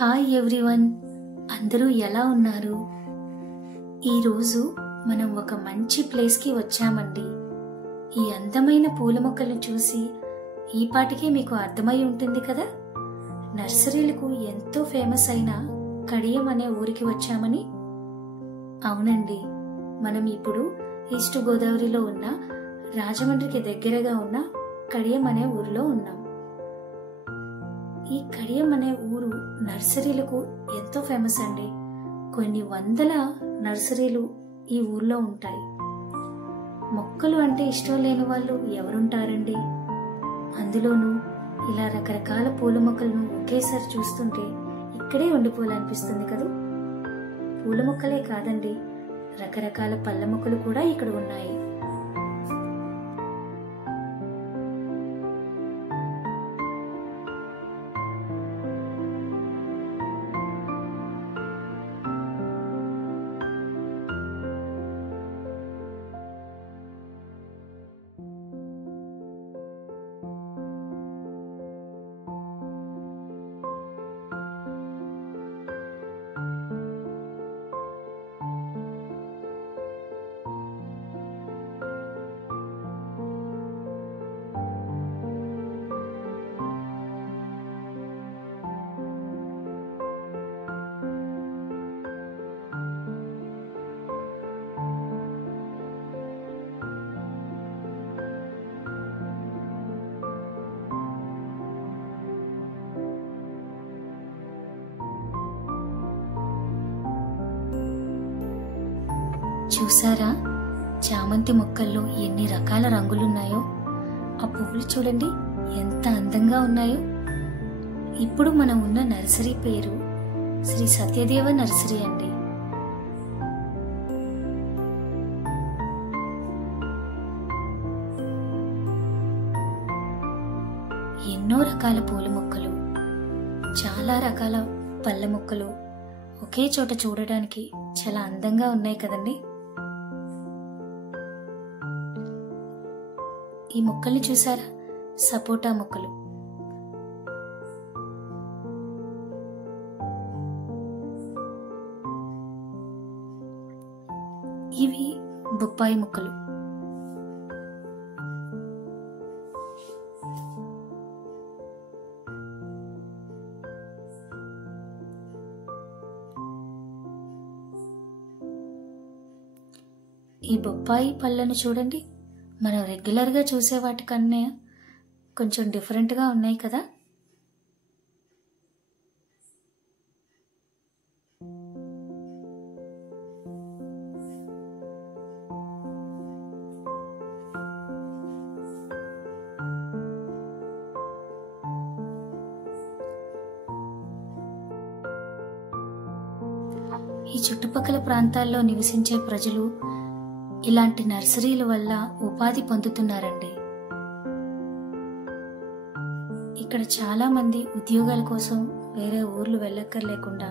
Hi everyone, అందరూ ఎలా ఉన్నారు? ఈరోజు మనం ఒక మంచి ప్లేస్కి వచ్చామండి. ఈ అందమైన పూల మొక్కలను చూసి ఈ పాటికే మీకు అర్థమై ఉంటుంది కదా, నర్సరీలకు ఎంతో ఫేమస్ అయిన కడియం అనే ఊరికి వచ్చామని. అవునండి, మనం ఇప్పుడు ఈస్ట్ గోదావరిలో ఉన్న రాజమండ్రికి దగ్గరగా ఉన్న కడియం అనే ఊరిలో ఉన్నాం. ఈ కడియం అనే ఊరు నర్సరీలకు ఎంతో ఫేమస్ అండి. కొన్ని వందల నర్సరీలు ఈ ఊర్లో ఉంటాయి. మొక్కలు అంటే ఇష్టం లేని వాళ్ళు ఎవరుంటారండి? అందులోనూ ఇలా రకరకాల పూల మొక్కలను ఒకేసారి చూస్తుంటే ఇక్కడే ఉండిపోవాలనిపిస్తుంది కదా. పూల మొక్కలే కాదండి, రకరకాల పళ్ళ మొక్కలు కూడా ఇక్కడ ఉన్నాయి. చూసారా, చామంతి మొక్కల్లో ఎన్ని రకాల రంగులున్నాయో. ఆ పువ్వులు చూడండి ఎంత అందంగా ఉన్నాయో. ఇప్పుడు మనం ఉన్న నర్సరీ పేరు శ్రీ సత్యదేవ నర్సరీ అండి. ఎన్నో రకాల పూల మొక్కలు, చాలా రకాల పళ్ళ మొక్కలు ఒకే చోట చూడడానికి చాలా అందంగా ఉన్నాయి కదండి. ఈ మొక్కల్ని చూసారా, సపోటా మొక్కలు. ఇవి బొప్పాయి మొక్కలు. ఈ బొప్పాయి పళ్ళను చూడండి, మనం రెగ్యులర్గా చూసే వాటికన్నా కొంచెం డిఫరెంట్గా ఉన్నాయి కదా. ఈ చుట్టుపక్కల ప్రాంతాల్లో నివసించే ప్రజలు ఇలాంటి నర్సరీల వల్ల ఉపాధి పొందుతున్నారండి. ఇక్కడ చాలా మంది ఉద్యోగాల కోసం వేరే ఊర్లు వెళ్ళక్కర్లేకుండా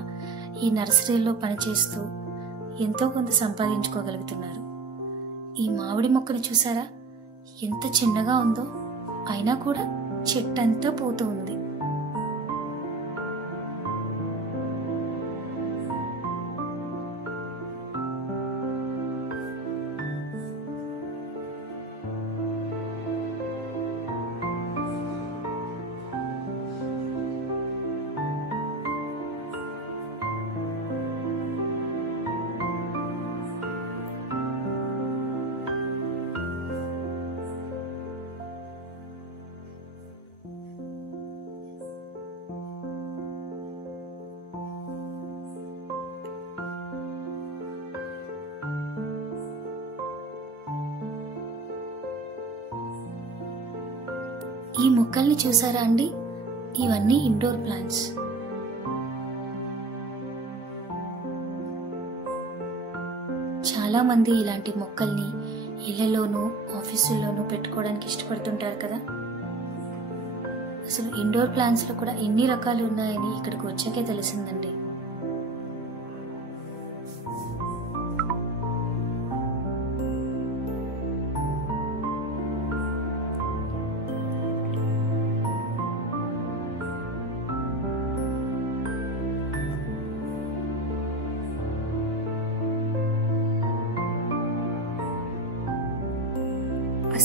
ఈ నర్సరీలో పనిచేస్తూ ఎంతో కొంత సంపాదించుకోగలుగుతున్నారు. ఈ మామిడి మొక్కను చూసారా, ఎంత చిన్నగా ఉందో, అయినా కూడా చెట్టంతా పోతూ ఉంది. ఈ మొక్కల్ని చూసారా అండి, ఇవన్నీ ఇండోర్ ప్లాంట్స్. చాలా మంది ఇలాంటి మొక్కల్ని ఇళ్లలోనూ ఆఫీసుల్లోనూ పెట్టుకోవడానికి ఇష్టపడుతుంటారు కదా. అసలు ఇండోర్ ప్లాంట్స్ లో కూడా ఎన్ని రకాలు ఉన్నాయని ఇక్కడికి వచ్చాకే తెలిసిందండి.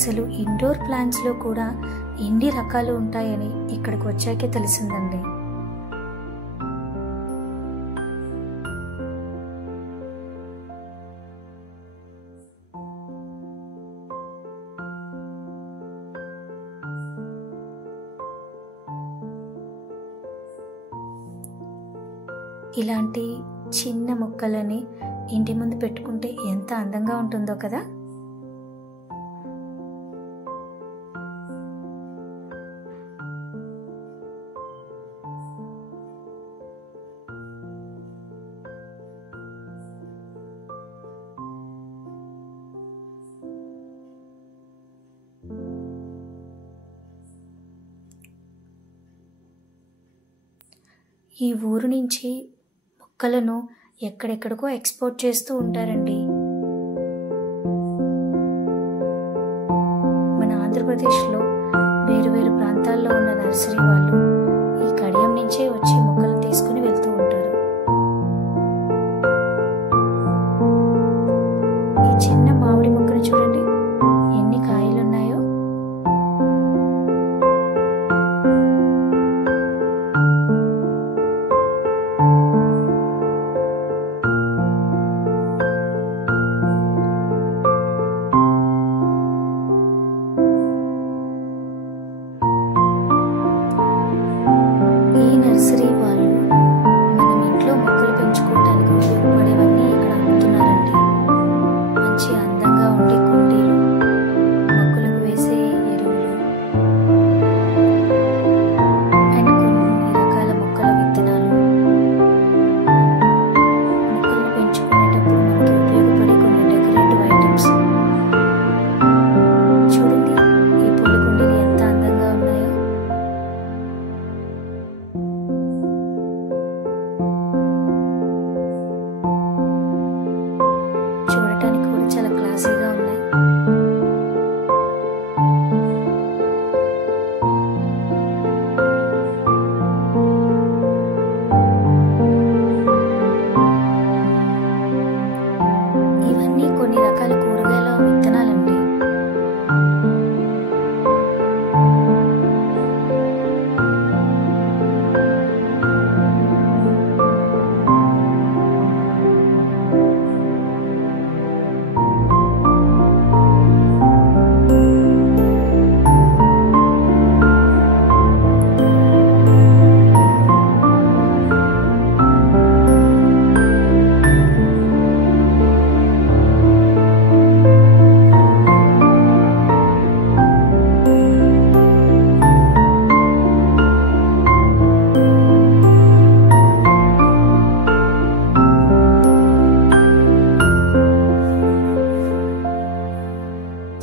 అసలు ఇండోర్ ప్లాంట్స్లో కూడా ఎన్ని రకాలు ఉంటాయని ఇక్కడికి వచ్చాకే తెలిసిందండి. ఇలాంటి చిన్న మొక్కలని ఇంటి ముందు పెట్టుకుంటే ఎంత అందంగా ఉంటుందో కదా. ఈ ఊరు నుంచి మొక్కలను ఎక్కడెక్కడికో ఎక్స్పోర్ట్ చేస్తూ ఉంటారండి. మన ఆంధ్రప్రదేశ్లో వేరు ప్రాంతాల్లో ఉన్న నర్సరీ వాళ్ళు ఈ కడియం నుంచే వచ్చి మొక్కలు తీసుకుని వెళ్తూ ఉంటారు. ఈ చిన్న మామిడి మొక్కను చూడండి, ఎన్ని కాయలున్నాయో. నర్సరీ వాళ్ళు మనం ఇంట్లో మొక్కలు పెంచుకోవడానికి ఉపయోగపడేవన్నీ ఇక్కడ అమ్ముతున్నారండి. మంచి అందంగా ఉండే కుండీలు, మొక్కలకు వేసే ఎరువులు అండ్ కొన్ని రకాల మొక్కల విత్తనాలు, మొక్కలు పెంచుకునేటప్పుడు మనకి ఉపయోగపడే కొన్ని డెకరేటివ్ ఐటమ్స్. చూడండి ఈ పూల కుండీలు ఎంత అందంగా ఉన్నాయో. చూడటానికి కూడా చాలా క్లాసీగా ఉన్నాయి. ఇవన్నీ కొన్ని రకాల కూరగాయల విత్తనాలండి.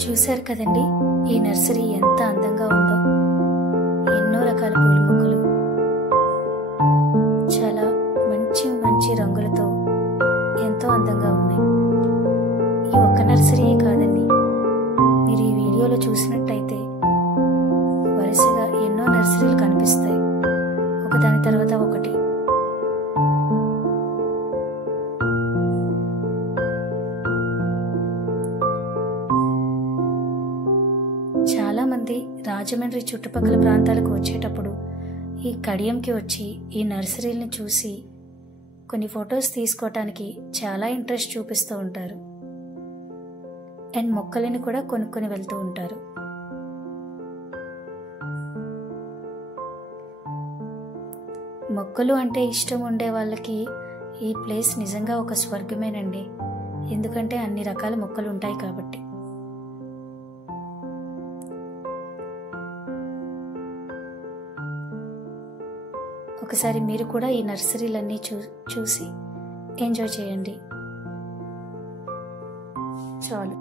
చూశారు కదండి ఈ నర్సరీ ఎంత అందంగా ఉందో. ఎన్నో రకాల పూల మొక్కలు చాలా మంచి రంగులతో ఎంతో అందంగా ఉన్నాయి. ఈ ఒక్క నర్సరీయే కాదండి, మీరు ఈ వీడియోలో చూసినట్టయితే వరుసగా ఎన్నో నర్సరీలు కనిపిస్తాయి, ఒకదాని తర్వాత ఒకటి. చాలా మంది రాజమండ్రి చుట్టుపక్కల ప్రాంతాలకు వచ్చేటప్పుడు ఈ కడియంకి వచ్చి ఈ నర్సరీని చూసి కొన్ని ఫొటోస్ తీసుకోవటానికి చాలా ఇంట్రెస్ట్ చూపిస్తూ ఉంటారు అండ్ మొక్కలను కూడా కొనుక్కొని వెళ్తూ ఉంటారు. మొక్కలు అంటే ఇష్టం ఉండే వాళ్ళకి ఈ ప్లేస్ నిజంగా ఒక స్వర్గమేనండి. ఎందుకంటే అన్ని రకాల మొక్కలు ఉంటాయి కాబట్టి. ఒకసారి మీరు కూడా ఈ నర్సరీలన్నీ చూసి ఎంజాయ్ చేయండి. చాలు.